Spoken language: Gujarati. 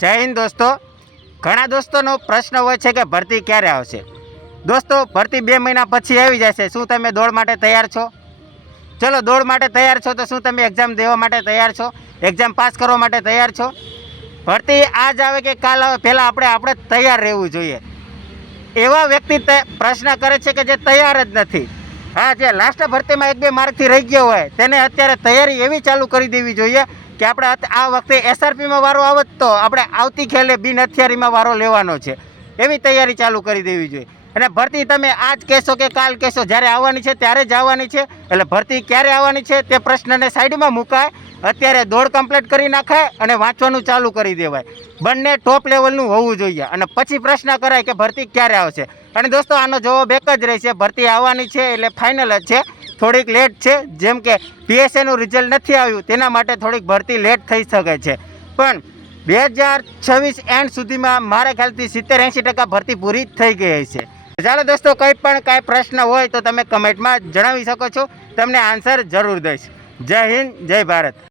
જય હિન્દ દોસ્તો। ઘણા દોસ્તોનો પ્રશ્ન હોય છે કે ભરતી ક્યારે આવશે। દોસ્તો ભરતી 2 મહિના પછી આવી જશે। શું તમે દોડ માટે તૈયાર છો? ચલો દોડ માટે તૈયાર છો તો શું તમે એક્ઝામ દેવા માટે તૈયાર છો? એક્ઝામ પાસ કરવા માટે તૈયાર છો? ભરતી આજ આવે કે કાલ આવે, પહેલાં આપણે તૈયાર રહેવું જોઈએ। એવા વ્યક્તિ પ્રશ્ન કરે છે કે જે તૈયાર જ નથી। હા, જે લાસ્ટ ભરતીમાં 1-2 માર્કથી રહી ગયો હોય તેને અત્યારે તૈયારી એવી ચાલુ કરી દેવી જોઈએ કે આપણે આ વખતે એસઆરપીમાં વારો આવત તો આપણે આવતી ખેલે બિન હથિયારીમાં વારો લેવાનો છે, એવી તૈયારી ચાલુ કરી દેવી જોઈએ। અને ભરતી તમે આજ કહેશો કે કાલ કહેશો, જ્યારે આવવાની છે ત્યારે જ આવવાની છે। એટલે ભરતી ક્યારે આવવાની છે તે પ્રશ્નને સાઈડમાં મુકાય, અત્યારે દોડ કમ્પ્લીટ કરી નાખાય અને વાંચવાનું ચાલુ કરી દેવાય। બંને ટોપ લેવલનું હોવું જોઈએ અને પછી પ્રશ્ન કરાય કે ભરતી ક્યારે આવશે। અને દોસ્તો આનો જવાબ એક જ રહેશે, ભરતી આવવાની છે એટલે ફાઇનલ જ છે। થોડીક લેટ છે, જેમ કે પીએસઆઈનું રિઝલ્ટ નથી આવ્યું તેના માટે થોડીક ભરતી લેટ થઈ શકે છે, પણ 2026 એન્ડ સુધીમાં મારા ખ્યાલથી 70-80% ભરતી પૂરી થઈ ગઈ છે। ચાલો દોસ્તો, કાંઈ પ્રશ્ન હોય તો તમે કમેન્ટમાં જણાવી શકો છો, તમને આન્સર જરૂર દઈશ। જય હિન્દ, જય ભારત।